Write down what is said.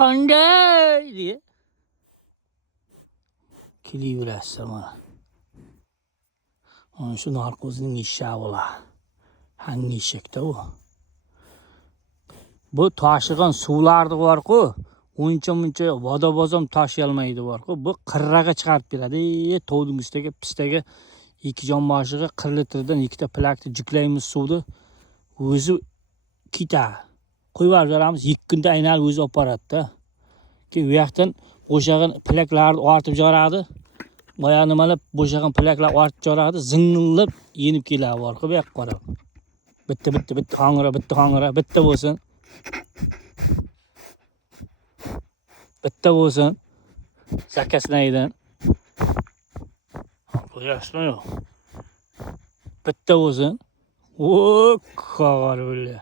qanday diye kelaverasizlar mana. Mana shu narkozining eshagi bo'lar. Hangi eshakda u? Bu toshig'an suvlarni bor-ku, uncha-muncha vodobozom toshiyolmaydi bor-ku. Bu qirraga chiqarib beradi. Tovning ustiga pistaga 2 jonboshiga 1 litrdan 2 ta plakni juklaymiz suvni. O'zi ketadi. Qo'yib yuboramiz, 2 kunda aynalib o'zi olib boradi-da. Keyin u yoqdan bo'shagan plaklarni ortib joradi. Boya nimalab bo'shagan plaklar ortib joradi, zingillab yenib keladi bor-ku, bu yoqqa qarab. Bitta hangra, bitta bo'lsin. Bitta bo'lsin. Zakasnaydan. Ko'ryapsizmi yo'q? Bitta bo'lsin. O, qog'ar o'ldi.